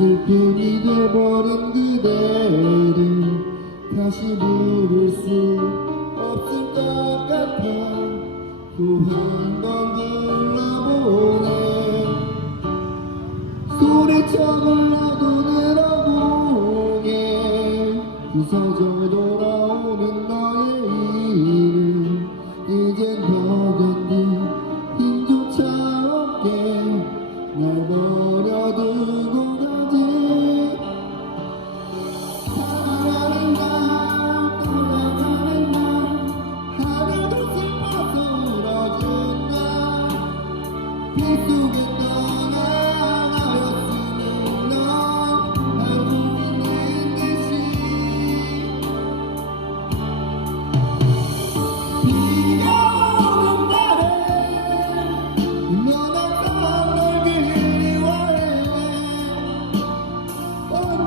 슬픔이 돼버린 그대를 다시 부를 수 없을 것 같아. 또 한 번 둘러보네 소리쳐 올라도는 어공에 부서져 돌아오는 너의 이름. 이젠 더 견딜 힘조차 없게 날 버려두고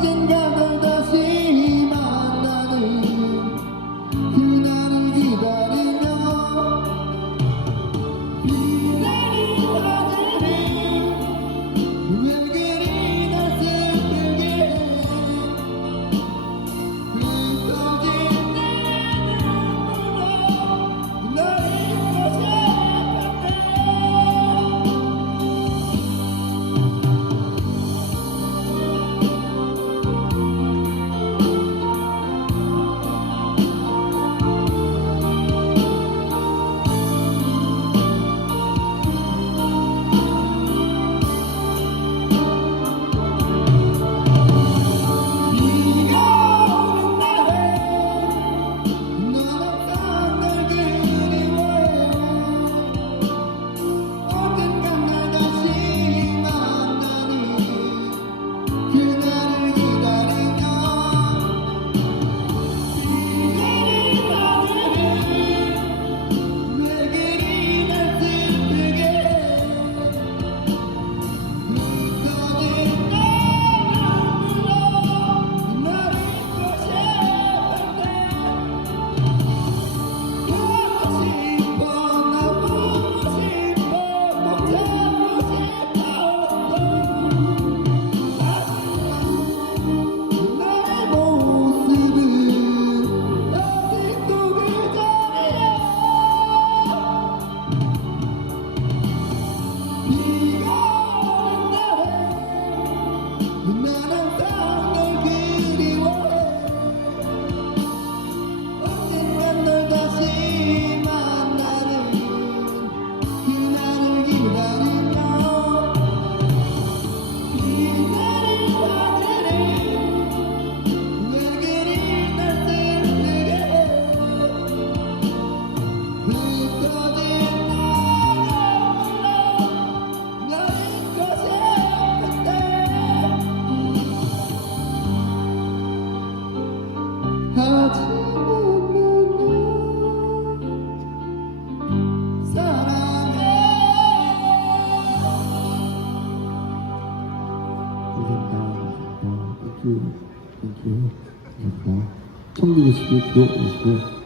you never love you. 섬기시고 기억하시고